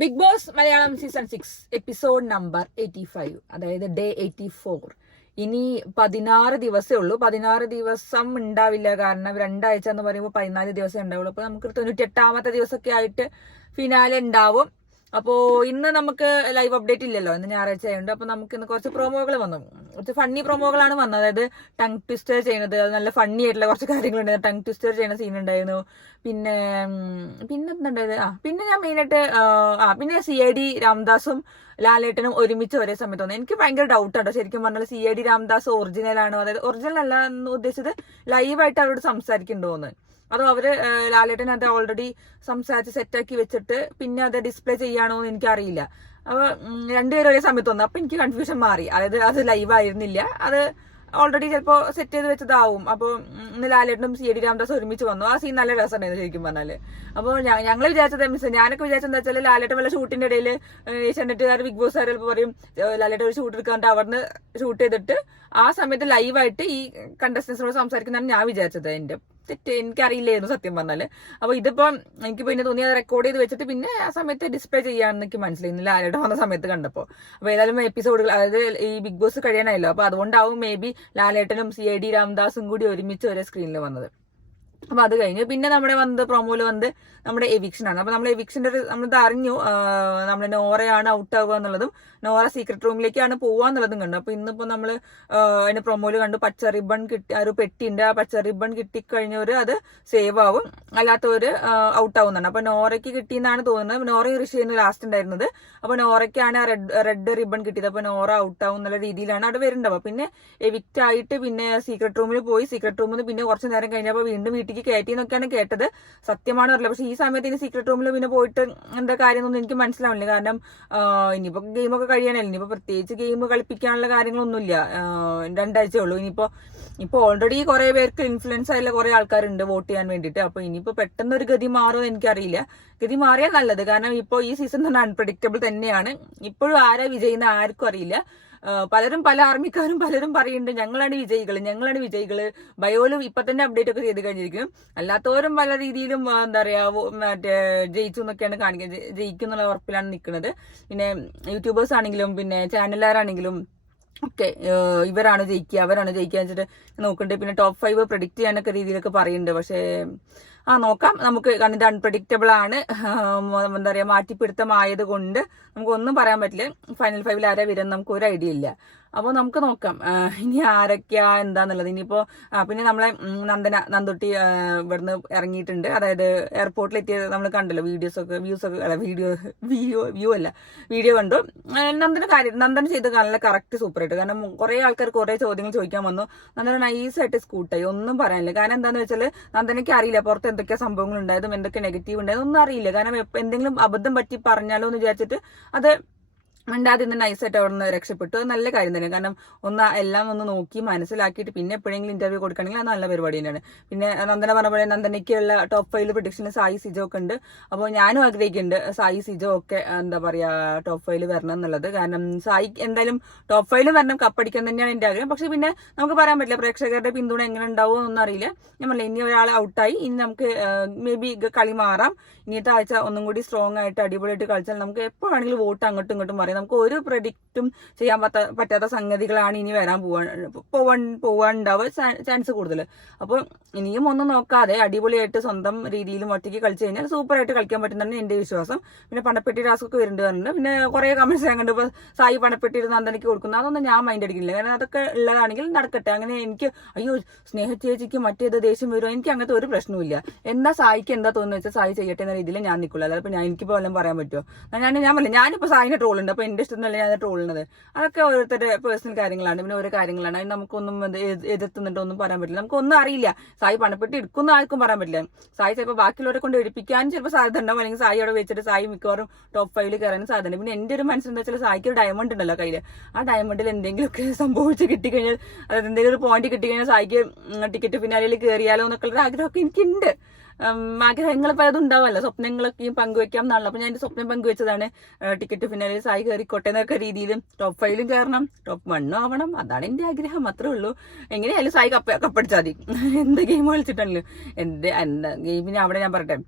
Big Boss Malayalam season 6 episode number 85, അതായത് day 84. ഇനി 16 ദിവസമേ ഉള്ളൂ. 16 ദിവസം ഉണ്ടാവില്ല, കാരണം 2 ആഴ്ച എന്ന് പറയുമ്പോൾ 14 ദിവസം ഉണ്ടാവുള്ളൂ. അപ്പൊ നമുക്ക് 98ാമത്തെ ദിവസമൊക്കെ ആയിട്ട് ഫിനാലെ ഉണ്ടാവും. അപ്പോ ഇന്ന് നമുക്ക് ലൈവ് അപ്ഡേറ്റ് ഇല്ലല്ലോ, ഇന്ന് ഞായറാഴ്ച ആയതുകൊണ്ട്. അപ്പൊ നമുക്ക് ഇന്ന് കുറച്ച് പ്രൊമോകൾ വന്നു, കുറച്ച് ഫണ്ണി പ്രൊമോകളാണ് വന്നത്. അതായത് ടങ് ട്വിസ്റ്റർ ചെയ്യുന്നത്, നല്ല ഫണ്ണി ആയിട്ടുള്ള കുറച്ച് കാര്യങ്ങളുണ്ടായിരുന്നു. ടങ് ട്വിസ്റ്റർ ചെയ്യുന്ന സീൻ ഉണ്ടായിരുന്നു. പിന്നെ എന്തുണ്ടായത്, പിന്നെ ഞാൻ മെയിനായിട്ട് പിന്നെ CID രാംദാസും ലാലേട്ടനും ഒരുമിച്ച് ഒരേ സമയത്ത് വന്നു. എനിക്ക് ഭയങ്കര ഡൗട്ട് ഉണ്ടോ ശരിക്കും പറഞ്ഞാൽ CID രാംദാസ് ഒറിജിനൽ ആണോ, അതായത് ഒറിജിനൽ അല്ല എന്ന് ഉദ്ദേശിച്ചത് ലൈവായിട്ട് അവരോട് സംസാരിക്കണ്ടോന്ന്, അതോ അവര് ലാലേട്ടൻ അത് ഓൾറെഡി സംസാരിച്ച് സെറ്റാക്കി വെച്ചിട്ട് പിന്നെ അത് ഡിസ്പ്ലേ ചെയ്യാണോ എന്ന് എനിക്കറിയില്ല. അപ്പൊ രണ്ടുപേരും ഒരേ സമയത്ത് വന്നു. അപ്പൊ എനിക്ക് കൺഫ്യൂഷൻ മാറി, അതായത് അത് ലൈവ് ആയിരുന്നില്ല, അത് ഓൾറെഡി ചിലപ്പോ സെറ്റ് ചെയ്ത് വെച്ചതാവും. അപ്പൊ ഇന്ന് ലാലേട്ടനും CID രാംദാസ് ഒരുമിച്ച് വന്നു. ആ സീൻ നല്ല രസമുണ്ടായിരുന്നു ശരിക്കും പറഞ്ഞാല്. അപ്പോൾ ഞങ്ങൾ വിചാരിച്ചത്, ഞാനൊക്കെ വിചാരിച്ചത് എന്താ വെച്ചാൽ ലാലേട്ടൻ വല്ല ഷൂട്ടിന്റെ ഇടയിൽ ഏഷ്യാനെറ്റുകാർ ബിഗ് ബോസുകാർ ചിലപ്പോൾ പറയും ലാലേട്ടൻ ഒരു ഷൂട്ട് എടുക്കാണ്ട് അവിടുന്ന് ഷൂട്ട് ചെയ്തിട്ട് ആ സമയത്ത് ലൈവായിട്ട് ഈ കണ്ടസ്റ്റൻസിനോട് സംസാരിക്കുന്നതാണ് ഞാൻ വിചാരിച്ചത്. എന്റെ തെറ്റ്, എനിക്കറിയില്ലായിരുന്നു സത്യം പറഞ്ഞാല്. അപ്പൊ ഇതിപ്പോ എനിക്ക് പിന്നെ തോന്നി അത് റെക്കോർഡ് ചെയ്ത് വെച്ചിട്ട് പിന്നെ ആ സമയത്ത് ഡിസ്പ്ലേ ചെയ്യാന്ന് എനിക്ക് മനസ്സിലായി ലാലേട്ടൻ വന്ന സമയത്ത് കണ്ടപ്പോ. അപ്പൊ ഏതായാലും എപ്പിസോഡുകൾ, അതായത് ഈ ബിഗ് ബോസ് കഴിയാനായല്ലോ, അപ്പൊ അതുകൊണ്ടാവും മേ ബി ലാലേട്ടനും CID രാംദാസും കൂടി ഒരുമിച്ച് ഒരേ സ്ക്രീനിൽ വന്നത്. അപ്പൊ അത് കഴിഞ്ഞു പിന്നെ നമ്മുടെ പ്രൊമോയില് നമ്മുടെ എവിക്ഷൻ ആണ്. അപ്പൊ നമ്മൾ എവിക്ഷന്റെ നമ്മളിത് അറിഞ്ഞു, നമ്മുടെ നോറയാണ് ഔട്ട് ആവുക എന്നുള്ളതും നോറ സീക്രട്ട് റൂമിലേക്കാണ് പോവാന്നുള്ളതും കണ്ടു. അപ്പൊ ഇന്നിപ്പോ നമ്മള് അതിന്റെ പ്രൊമോയില് കണ്ടു, പച്ച റിബൺ കിട്ടി, ഒരു പെട്ടിണ്ട്, ആ പച്ച റിബൺ കിട്ടിക്കഴിഞ്ഞവര് അത് സേവ് ആവും, അല്ലാത്തവര് ഔട്ട് ആവുന്നതാണ്. അപ്പൊ നോറയ്ക്ക് കിട്ടിയെന്നാണ് തോന്നുന്നത്. നോറയും ഋഷിയായിരുന്നു ലാസ്റ്റ് ഉണ്ടായിരുന്നത്. അപ്പൊ നോറയ്ക്കാണ് റെഡ് റിബൺ കിട്ടിയത്. അപ്പൊ നോറ ഔട്ട് ആവും എന്നുള്ള രീതിയിലാണ് അവിടെ വരുന്നുണ്ടാവുക. പിന്നെ എവിക്റ്റ് ആയിട്ട് പിന്നെ സീക്രട്ട് റൂമിൽ പോയി, സീക്രട്ട് റൂമിൽ നിന്ന് പിന്നെ കുറച്ചു നേരം കഴിഞ്ഞപ്പോൾ വീണ്ടും വീട്ടിലേക്ക് കയറ്റി എന്നൊക്കെയാണ് കേട്ടത്. സത്യമാണോ അറിയില്ല. പക്ഷെ ഈ സമയത്ത് ഇനി സീക്രട്ട് റൂമിൽ പിന്നെ പോയിട്ട് എന്താ കാര്യമൊന്നും എനിക്ക് മനസ്സിലാവില്ല. കാരണം ഇനിയിപ്പോ ഗെയിമൊക്കെ കഴിയാനല്ലേ, ഇനിയിപ്പോ പ്രത്യേകിച്ച് ഗെയിം കളിപ്പിക്കാനുള്ള കാര്യങ്ങളൊന്നുമില്ല. 2 ആഴ്ചയേ ഉള്ളൂ. ഇപ്പൊ ഓൾറെഡി കുറെ പേർക്ക് ഇൻഫ്ലുവൻസ് ആയിട്ടുള്ള കുറെ ആൾക്കാരുണ്ട് വോട്ട് ചെയ്യാൻ വേണ്ടിയിട്ട്. അപ്പൊ ഇനിയിപ്പോ പെട്ടെന്ന് ഒരു ഗതി മാറുമോ എനിക്കറിയില്ല. ഗതി മാറിയാൽ നല്ലത്, കാരണം ഇപ്പോൾ ഈ സീസൺ തന്നെ അൺപ്രഡിക്റ്റബിൾ തന്നെയാണ്. ഇപ്പോഴും ആരാ വിജയിക്കുന്ന ആർക്കും അറിയില്ല. പലരും, പല ആർമിക്കാരും പലരും പറയുന്നുണ്ട് ഞങ്ങളാണ് വിജയികള്. ബയോലും ഇപ്പൊ തന്നെ അപ്ഡേറ്റ് ഒക്കെ ചെയ്ത് കഴിഞ്ഞിരിക്കും. അല്ലാത്തവരും പല രീതിയിലും എന്താ പറയാ മറ്റേ ജയിച്ചു എന്നൊക്കെയാണ് കാണിക്കുന്നത്, ജയിക്കുന്നുള്ള ഉറപ്പിലാണ് നിൽക്കുന്നത്. പിന്നെ യൂട്യൂബേഴ്സ് ആണെങ്കിലും പിന്നെ ചാനലുകാരാണെങ്കിലും ഒക്കെ അവരാണ് ജയിക്കുക വെച്ചിട്ട് നോക്കുന്നുണ്ട്. പിന്നെ ടോപ്പ് 5 പ്രഡിക്റ്റ് ചെയ്യാനൊക്കെ രീതിയിലൊക്കെ പറയുന്നുണ്ട്. പക്ഷേ നോക്കാം നമുക്ക്, കാരണം ഇത് അൺപ്രഡിക്റ്റബിൾ ആണ്. എന്താ പറയാ മാറ്റിപ്പിടുത്തമായത് കൊണ്ട് നമുക്കൊന്നും പറയാൻ പറ്റില്ല. ഫൈനൽ 5 ആരാ വരുന്നത് നമുക്ക് ഒരു ഐഡിയ ഇല്ല. അപ്പോൾ നമുക്ക് നോക്കാം ഇനി ആരൊക്കെയാ എന്താന്നുള്ളത്. ഇനിയിപ്പോ പിന്നെ നമ്മളെ നന്ദുട്ടി ഇവിടുന്ന് ഇറങ്ങിയിട്ടുണ്ട്. അതായത് എയർപോർട്ടിൽ എത്തിയത് നമ്മൾ കണ്ടല്ലോ, വീഡിയോ കണ്ടു. നന്ദന ചെയ്ത് നല്ല കറക്റ്റ് സൂപ്പറായിട്ട്. കാരണം കുറെ ആൾക്കാർ കുറെ ചോദ്യങ്ങൾ ചോദിക്കാൻ വന്നു. നന്ദന നൈസായിട്ട് സ്കൂട്ടായി, ഒന്നും പറയാനില്ല. കാരണം എന്താന്ന് വെച്ചാൽ നന്ദനയ്ക്ക് അറിയില്ല പുറത്ത് എന്തൊക്കെ സംഭവങ്ങൾ ഉണ്ടായതും എന്തൊക്കെ നെഗറ്റീവ് ഉണ്ടായതും ഒന്നും അറിയില്ല. കാരണം എന്തെങ്കിലും അബദ്ധം പറ്റി പറഞ്ഞാലോ എന്ന് വിചാരിച്ചിട്ട് അത് മിണ്ടാതെ നൈസായിട്ട് അവിടെ നിന്ന് രക്ഷപ്പെട്ടു. അത് നല്ല കാര്യം തന്നെ. കാരണം എല്ലാം ഒന്ന് നോക്കി മനസ്സിലാക്കിയിട്ട് പിന്നെ എപ്പോഴെങ്കിലും ഇന്റർവ്യൂ കൊടുക്കണമെങ്കിൽ അത് നല്ല പരിപാടി തന്നെയാണ്. പിന്നെ നന്ദന പറഞ്ഞ പോലെ നന്ദനയ്ക്കുള്ള ടോപ്പ് 5 പ്രഡിക്ഷന് സായി സിജോ ഒക്കെ ഉണ്ട്. അപ്പോൾ ഞാനും ആഗ്രഹിക്കുന്നുണ്ട് സായി സിജോ ഒക്കെ എന്താ പറയാ ടോപ്പ് 5 വരണം എന്നുള്ളത്. കാരണം സായി എന്തായാലും ടോപ്പ് 5 വരണം, കപ്പടിക്കാൻ തന്നെയാണ് എന്റെ ആഗ്രഹം. പക്ഷെ പിന്നെ നമുക്ക് പറയാൻ പറ്റില്ല പ്രേക്ഷകരുടെ പിന്തുണ എങ്ങനെ ഉണ്ടാവുമോ എന്നൊന്നും അറിയില്ല. ഞാൻ പറഞ്ഞില്ല, ഇനി ഒരാൾ ഔട്ടായി, ഇനി നമുക്ക് മേ ബി കളി മാറാം. ഇനിയത്തെ ആഴ്ച ഒന്നും കൂടി സ്ട്രോങ് ആയിട്ട് അടിപൊളിയായിട്ട് കളിച്ചാൽ നമുക്ക് എപ്പോഴാണെങ്കിലും വോട്ട് അങ്ങോട്ടും ഇങ്ങോട്ടും പറയാം. നമുക്ക് ഒരു പ്രഡിക്റ്റും ചെയ്യാൻ പറ്റാത്ത സംഗതികളാണ് ഇനി വരാൻ പോവാനുണ്ടാവുക ചാൻസ് കൂടുതൽ. അപ്പോൾ ഇനിയും ഒന്നും നോക്കാതെ അടിപൊളിയായിട്ട് സ്വന്തം രീതിയിലും ഒറ്റയ്ക്ക് കളിച്ചു കഴിഞ്ഞാൽ സൂപ്പറായിട്ട് കളിക്കാൻ പറ്റുന്നതാണ് എന്റെ വിശ്വാസം. പിന്നെ പണപ്പെട്ടി ടാസ്ക് ഒക്കെ വരുന്നുണ്ട്. പിന്നെ കുറെ കമന്റ്സ് ഞാൻ കണ്ടു, ഇപ്പൊ സായി പണപ്പെട്ടി ഇരുന്ന് നന്ദനയ്ക്ക് കൊടുക്കുന്നു, അതൊന്നും ഞാൻ മൈൻഡ് അടിക്കുന്നില്ല. കാരണം അതൊക്കെ ഉള്ളതാണെങ്കിൽ നടക്കട്ടെ. അങ്ങനെ എനിക്ക് അയ്യോ സ്നേഹ ചേച്ചിക്ക് മറ്റേത് ദേഷ്യം വരുമോ, എനിക്ക് അങ്ങനത്തെ ഒരു പ്രശ്നവുമില്ല. എന്താ സായിക്ക് എന്താ തോന്നുന്നു വെച്ചാൽ സായി ചെയ്യട്ടെ എന്ന രീതിയിൽ ഞാൻ നിൽക്കില്ല. അതായത് ഇപ്പൊ എനിക്കിപ്പോ വല്ലതും പറയാൻ പറ്റുമോ? ഞാനിപ്പോ സായിനെ ട്രോളുണ്ട്. അപ്പൊ എന്റെ ഇഷ്ടത്തിനല്ല ഞാൻ ട്രോളുന്നത്. അതൊക്കെ ഓരോരുത്തരുടെ പേഴ്സണൽ കാര്യങ്ങളാണ്. പിന്നെ ഓരോ കാര്യങ്ങളാണ്, അതിന് നമുക്കൊന്നും എതിർത്തുന്നിട്ട് ഒന്നും പറയാൻ പറ്റില്ല. നമുക്കൊന്നും അറിയില്ല. സായി പണപ്പെട്ടി എടുക്കുന്ന ആർക്കും പറയാൻ പറ്റില്ല. സായി ചിലപ്പോൾ ബാക്കിയുള്ളവരെ കൊണ്ട് എടുപ്പിക്കാനും ചിലപ്പോൾ സാധ്യത ഉണ്ടാവും. അല്ലെങ്കിൽ സായി അവിടെ വെച്ചിട്ട് സായി മിക്കവാറും ടോപ്പ് 5 കയറാനും സാധ്യത. പിന്നെ എന്റെ ഒരു മനസ്സിലെന്താ വെച്ചാൽ സായിക്ക് ഒരു ഡയമണ്ട് ഉണ്ടല്ലോ കയ്യിൽ. ആ ഡയമണ്ടിൽ എന്തെങ്കിലുമൊക്കെ സംഭവിച്ച് കിട്ടിക്കഴിഞ്ഞാൽ, അതായത് എന്തെങ്കിലും ഒരു പോയിന്റ് കിട്ടിക്കഴിഞ്ഞാൽ സായിക്ക് ടിക്കറ്റ് ഫിനാലിൽ കയറിയാലോ എന്നൊക്കെ ഉള്ള ആഗ്രഹമൊക്കെ എനിക്കുണ്ട്. ആഗ്രഹങ്ങൾ പലതും ഉണ്ടാവുമല്ലോ, സ്വപ്നങ്ങളൊക്കെയും പങ്കുവെക്കാം എന്നാണല്ലോ. അപ്പൊ ഞാൻ എന്റെ സ്വപ്നം പങ്കുവെച്ചതാണ് ടിക്കറ്റ് ഫിനാലിൽ സായി കയറിക്കോട്ടെ എന്നൊക്കെ രീതിയിലും ടോപ്പ് 5 കയറണം, ടോപ്പ് 1 ആവണം. അതാണ് എന്റെ ആഗ്രഹം, അത്രേ ഉള്ളൂ. എങ്ങനെയായാലും സായി കപ്പടിച്ചാൽ മതി. എന്ത് ഗെയിം കളിച്ചിട്ടാണല്ലോ. എന്താ ഗെയിമിന് അവിടെ ഞാൻ പറയട്ടെ,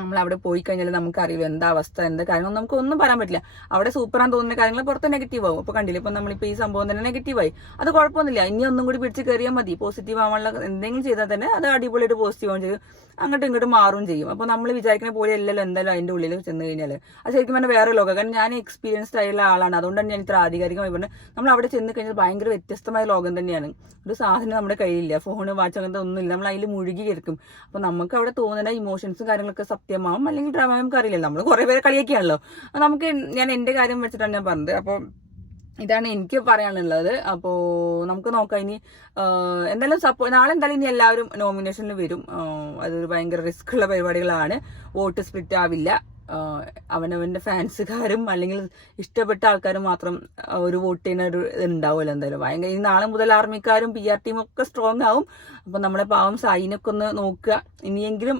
നമ്മൾ അവിടെ പോയി കഴിഞ്ഞാൽ നമുക്കറിയില്ല എന്താ അവസ്ഥ, എന്താ കാര്യങ്ങൾ നമുക്ക് ഒന്നും പറയാൻ പറ്റില്ല. അവിടെ സൂപ്പറാന്ന് തോന്നുന്ന കാര്യങ്ങൾ പുറത്ത് നെഗറ്റീവ് ആവും. അപ്പൊ കണ്ടില്ല, ഇപ്പൊ നമ്മളിപ്പോ ഈ സംഭവം തന്നെ നെഗറ്റീവായി, അത് കുഴപ്പമൊന്നുമില്ല. ഇനി ഒന്നും കൂടി പിടിച്ച് കയറിയാൽ മതി. പോസിറ്റീവ് ആവാനുള്ള എന്തെങ്കിലും ചെയ്താൽ തന്നെ അത് അടിപൊളിയായിട്ട് പോസിറ്റീവ് ആവും ചെയ്യും, അങ്ങോട്ടും ഇങ്ങോട്ടും മാറും ചെയ്യും. അപ്പൊ നമ്മൾ വിചാരിക്കുന്ന പോലെ അല്ലല്ലോ എന്തായാലും അതിന്റെ ഉള്ളിൽ ചെന്ന് കഴിഞ്ഞാൽ അത് ശരിക്കും പറഞ്ഞാൽ വേറെ ലോകം. കാരണം ഞാൻ എക്സ്പീരിയൻസ്ഡ് ആയുള്ള ആളാണ്, അതുകൊണ്ടാണ് ഞാൻ ഇത്ര ആധികാരികമായി പറഞ്ഞത്. നമ്മൾ അവിടെ ചെന്ന് കഴിഞ്ഞാൽ ഭയങ്കര വ്യത്യസ്തമായ ലോകം തന്നെയാണ്. ഒരു സാധനം നമ്മുടെ കയ്യിലില്ല, ഫോണ് വാച്ച് അങ്ങനത്തെ ഒന്നുമില്ല, നമ്മൾ അതിൽ മുഴുകിയിരിക്കും. അപ്പൊ നമുക്ക് അവിടെ തോന്നുന്ന ഇമോഷൻസും കാര്യങ്ങളൊക്കെ സത്യമാവും അല്ലെങ്കിൽ ഡ്രാമ, നമുക്ക് അറിയില്ലല്ലോ. നമ്മൾ കുറെ പേരെ കളിയൊക്കെയാണല്ലോ. നമുക്ക് ഞാൻ എന്റെ കാര്യം വെച്ചിട്ടാണ് ഞാൻ പറഞ്ഞത്. അപ്പോൾ ഇതാണ് എനിക്ക് പറയാനുള്ളത്. അപ്പോ നമുക്ക് നോക്കാം ഇനി എന്തായാലും നാളെ എന്തായാലും ഇനി എല്ലാവരും നോമിനേഷനിൽ വരും. അതൊരു ഭയങ്കര റിസ്ക് ഉള്ള പരിപാടികളാണ്. വോട്ട് സ്പ്ലിറ്റ് ആവില്ല. അവനവന്റെ ഫാൻസുകാരും അല്ലെങ്കിൽ ഇഷ്ടപ്പെട്ട ആൾക്കാരും മാത്രം ഒരു വോട്ട് ചെയ്യുന്ന ഒരു ഉണ്ടാവുമല്ലോ എന്തായാലും. ഭയങ്കര ഈ നാളെ മുതൽ ആർമിക്കാരും PR ടീമും ഒക്കെ സ്ട്രോങ് ആവും. അപ്പൊ നമ്മുടെ പാവം സായിനൊക്കെ ഒന്ന് നോക്കുക. ഇനിയെങ്കിലും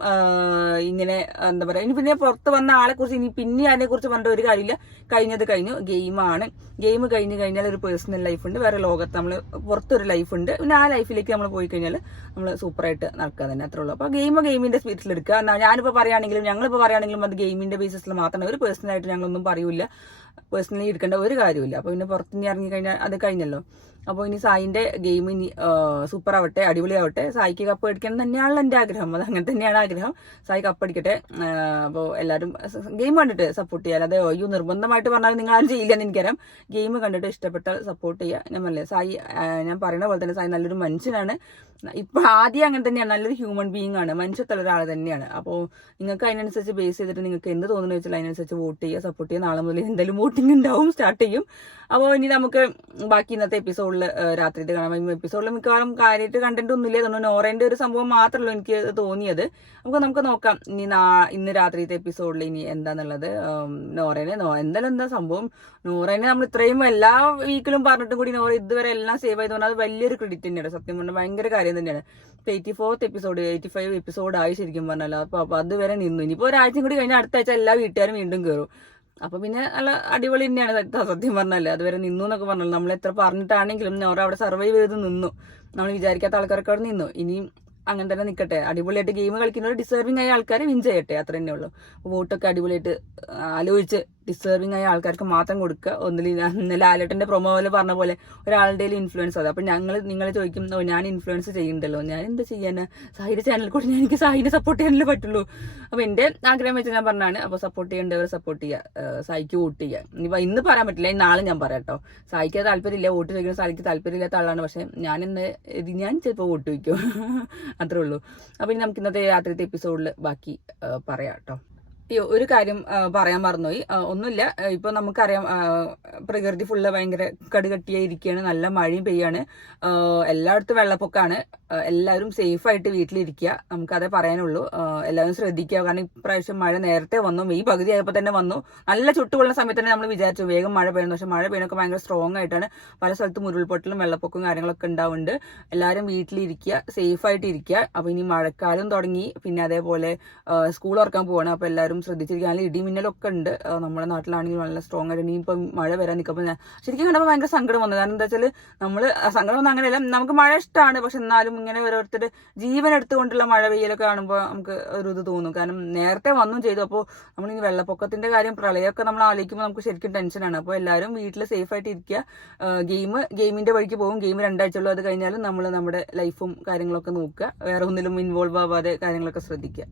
ഇങ്ങനെ എന്താ പറയാ, ഇനി പിന്നെ പുറത്ത് വന്ന ആളെ കുറിച്ച് ഇനി പിന്നെ അതിനെ കുറിച്ച് പറഞ്ഞിട്ട് ഒരു കാര്യമില്ല. കഴിഞ്ഞത് കഴിഞ്ഞു. ഗെയിമാണ്. ഗെയിം കഴിഞ്ഞ് കഴിഞ്ഞാൽ ഒരു പേഴ്സണൽ ലൈഫ് ഉണ്ട്, വേറെ ലോകത്ത് നമ്മൾ പുറത്തൊരു ലൈഫ് ഉണ്ട്. പിന്നെ ആ ലൈഫിലേക്ക് നമ്മൾ പോയി കഴിഞ്ഞാൽ നമ്മൾ സൂപ്പറായിട്ട് നടക്കുക തന്നെ, അത്രേ ഉള്ളൂ. അപ്പൊ ഗെയിമിന്റെ സ്പിരിറ്റിൽ എടുക്കുക. ഞാനിപ്പോ പറയുകയാണെങ്കിലും ഞങ്ങളിപ്പോ പറയുകയാണെങ്കിലും അത് ഗെയിമിന്റെ ബേസിസിൽ മാത്രമാണ്. ഒരു പേഴ്സണലായിട്ട് ഞങ്ങളൊന്നും പറയൂല, പേഴ്സണലി എടുക്കേണ്ട ഒരു കാര്യമില്ല. അപ്പൊ പിന്നെ പുറത്തുനിന്ന് ഇറങ്ങി കഴിഞ്ഞാൽ അത് കഴിഞ്ഞല്ലോ. അപ്പോൾ ഇനി സായിന്റെ ഗെയിം ഇനി സൂപ്പർ ആവട്ടെ, അടിപൊളിയാവട്ടെ. സായിക്ക് കപ്പ് അടിക്കണം തന്നെയാണല്ലോ എന്റെ ആഗ്രഹം. അത് അങ്ങനെ തന്നെയാണ് ആഗ്രഹം, സായി കപ്പ് അടിക്കട്ടെ. അപ്പോൾ എല്ലാവരും ഗെയിം കണ്ടിട്ട് സപ്പോർട്ട് ചെയ്യാൻ, അതെ അയ്യോ നിർബന്ധമായിട്ട് പറഞ്ഞാൽ നിങ്ങൾ ആരും ചെയ്യില്ലെന്ന് എനിക്കറിയാം. ഗെയിം കണ്ടിട്ട് ഇഷ്ടപ്പെട്ടാൽ സപ്പോർട്ട് ചെയ്യുക. ഞാൻ പറഞ്ഞില്ലേ, സായി ഞാൻ പറയുന്ന പോലെ തന്നെ സായി നല്ലൊരു മനുഷ്യനാണ്. ഇപ്പൊ ആദ്യം അങ്ങനെ തന്നെയാണ്, നല്ലൊരു ഹ്യൂമൻ ബീയിങ് ആണ്, മനുഷ്യത്തുള്ള ഒരാൾ തന്നെയാണ്. അപ്പോൾ നിങ്ങൾക്ക് അതിനനുസരിച്ച് ബേസ് ചെയ്തിട്ട് നിങ്ങൾക്ക് എന്ത് തോന്നുന്നു വെച്ചാൽ അതിനനുസരിച്ച് വോട്ട് ചെയ്യുക, സപ്പോർട്ട് ചെയ്യുക. നാളെ മുതൽ എന്തായാലും വോട്ടിംഗ് ഉണ്ടാവും, സ്റ്റാർട്ട് ചെയ്യും. അപ്പോൾ ഇനി നമുക്ക് ബാക്കി ഇന്നത്തെ എപ്പിസോഡിൽ രാത്രിയിൽ കാണാം. എപ്പിസോഡിൽ മിക്കവാറും കാര്യമായിട്ട് കണ്ടന്റ് ഒന്നുമില്ല, തോന്നുന്നു നോറേന്റെ ഒരു സംഭവം മാത്രമല്ലോ എനിക്ക് തോന്നിയത്. നമുക്ക് നോക്കാം ഇനി ഇന്ന് രാത്രിയിലത്തെ എപ്പിസോഡിൽ ഇനി എന്താന്നുള്ളത്. എന്തായാലും എന്താ സംഭവം, നോറേനെ നമ്മൾ ഇത്രയും എല്ലാ വീക്കിലും പറഞ്ഞിട്ടും കൂടി നോറ ഇതുവരെ എല്ലാം സേവ് ചെയ്തുകൊണ്ട് അത് വലിയൊരു ക്രെഡിറ്റ് തന്നെയാണ്. സത്യം പറഞ്ഞാൽ ഭയങ്കര കാര്യം തന്നെയാണ്. ഇപ്പൊ 84th എപ്പിസോഡ് 85 എപ്പിസോഡ് ആയി ശരിക്കും പറഞ്ഞല്ലോ. അപ്പൊ അതുവരെ നിന്നു. ഇനിയിപ്പോ ഒരാഴ്ചയും കൂടി കഴിഞ്ഞാൽ അടുത്ത ആഴ്ച എല്ലാ വീട്ടുകാരും വീണ്ടും കയറും. അപ്പൊ പിന്നെ നല്ല അടിപൊളി തന്നെയാണ് സത്യം പറഞ്ഞല്ലേ. അതുവരെ നിന്നു എന്നൊക്കെ പറഞ്ഞല്ലോ. നമ്മൾ എത്ര പറഞ്ഞിട്ടാണെങ്കിലും നോറ അവിടെ സർവൈവ് ചെയ്ത് നിന്നു. നമ്മൾ വിചാരിക്കാത്ത ആൾക്കാരൊക്കെ അവിടെ നിന്നു. ഇനിയും അങ്ങനെ തന്നെ നിൽക്കട്ടെ. അടിപൊളിയായിട്ട് ഗെയിം കളിക്കുന്നവർ ഡിസേർവിംഗ് ആയ ആൾക്കാർ വിൻ ചെയ്യട്ടെ, അത്ര തന്നെ ഉള്ളൂ. വോട്ടൊക്കെ അടിപൊളിയായിട്ട് ആലോചിച്ച് ഡിസേർവിംഗ് ആയ ആൾക്കാർക്ക് മാത്രം കൊടുക്കുക. ഇന്നലെ ലാലേട്ടന്റെ പ്രൊമോ പോലെ പറഞ്ഞ പോലെ ഒരാളുടെ ഇൻഫ്ലുവൻസ് അത്. അപ്പൊ നിങ്ങൾ ചോദിക്കും, ഞാൻ ഇൻഫ്ലുവൻസ് ചെയ്യുന്നുണ്ടല്ലോ, ഞാൻ എന്താ ചെയ്യാൻ, സായിയുടെ ചാനൽ കൂടി എനിക്ക് സായിനെ സപ്പോർട്ട് ചെയ്യാനല്ലേ പറ്റുള്ളൂ. അപ്പൊ എന്റെ ആഗ്രഹം വെച്ച് ഞാൻ പറഞ്ഞാണ്. അപ്പൊ സപ്പോർട്ട് ചെയ്യേണ്ടവർ സപ്പോർട്ട് ചെയ്യുക, സായിക്ക് വോട്ട് ചെയ്യുക. ഇന്ന് പറയാൻ പറ്റില്ല, നാളെ ഞാൻ പറയാം കേട്ടോ. സായിക്ക് താല്പര്യമില്ല, വോട്ട് ചോദിക്കുന്ന സായിക്ക് താല്പര്യമില്ലാത്ത ആളാണ്. പക്ഷെ ഞാൻ ചിലപ്പോൾ വോട്ട് വയ്ക്കും, അത്രേ ഉള്ളൂ. അപ്പൊ ഇനി നമുക്ക് ഇന്നത്തെ രാത്രിത്തെ എപ്പിസോഡിൽ ബാക്കി പറയാം കേട്ടോ. ഒരു കാര്യം പറയാൻ മറന്നുപോയി. ഒന്നുമില്ല, ഇപ്പൊ നമുക്കറിയാം പ്രകൃതി ഫുള്ള് ഭയങ്കര കടുകട്ടിയായിരിക്കുകയാണ്, നല്ല മഴയും പെയ്യാണ്, എല്ലായിടത്തും വെള്ളപ്പൊക്കമാണ്. എല്ലാവരും സേഫായിട്ട് വീട്ടിലിരിക്കുക, നമുക്കതേ പറയാനുള്ളൂ. എല്ലാവരും ശ്രദ്ധിക്കുക. കാരണം ഇപ്രാവശ്യം മഴ നേരത്തെ വന്നു, മെയ് പകുതി ആയപ്പോൾ തന്നെ വന്നു. നല്ല ചുട്ടുകൊള്ളുന്ന സമയത്ത് തന്നെ നമ്മൾ വിചാരിച്ചു വേഗം മഴ പെയ്യുന്നു. പക്ഷെ മഴ പെയ്യുന്നൊക്കെ ഭയങ്കര സ്ട്രോങ് ആയിട്ടാണ്. പല സ്ഥലത്തും ഉരുൾപൊട്ടലും വെള്ളപ്പൊക്കവും കാര്യങ്ങളൊക്കെ ഉണ്ടാവുന്നുണ്ട്. എല്ലാവരും വീട്ടിലിരിക്കുക, സേഫായിട്ട് ഇരിക്കുക. അപ്പൊ ഇനി മഴക്കാലം തുടങ്ങി, പിന്നെ അതേപോലെ സ്കൂൾ തുറക്കാൻ പോവാണ്. അപ്പൊ എല്ലാവരും ശ്രദ്ധിച്ചിരിക്കുക. നല്ല ഇടിമിന്നലൊക്കെ ഉണ്ട് നമ്മുടെ നാട്ടിലാണെങ്കിൽ, നല്ല സ്ട്രോങ് ആയിട്ട്. ഇനി ഇപ്പം മഴ വരാൻ നിൽക്കുമ്പോൾ ശരിക്കും കണ്ടപ്പോൾ ഭയങ്കര സങ്കടം വന്നു. കാരണം എന്താ വെച്ചാൽ നമ്മള് സങ്കടം വന്ന അങ്ങനെയല്ല, നമുക്ക് മഴ ഇഷ്ടമാണ്. പക്ഷെ എന്നാലും ഇങ്ങനെ ഓരോരുത്തർ ജീവൻ എടുത്തുകൊണ്ടുള്ള മഴ പെയ്യലൊക്കെ കാണുമ്പോൾ നമുക്ക് ഒരു ഇത് തോന്നും. കാരണം നേരത്തെ വന്നും ചെയ്തു. അപ്പോൾ നമ്മളിനി വെള്ളപ്പൊക്കത്തിന്റെ കാര്യം, പ്രളയമൊക്കെ നമ്മൾ ആലോചിക്കുമ്പോൾ നമുക്ക് ശരിക്കും ടെൻഷനാണ്. അപ്പോൾ എല്ലാവരും വീട്ടിൽ സേഫ് ആയിട്ട് ഇരിക്കുക. ഗെയിമിന്റെ വഴിക്ക് പോകും. ഗെയിം 2 ആഴ്ചയുള്ളൂ. അത് കഴിഞ്ഞാലും നമ്മൾ നമ്മുടെ ലൈഫും കാര്യങ്ങളൊക്കെ നോക്കുക. വേറെ ഒന്നിലും ഇൻവോൾവ് ആവാതെ കാര്യങ്ങളൊക്കെ ശ്രദ്ധിക്കുക.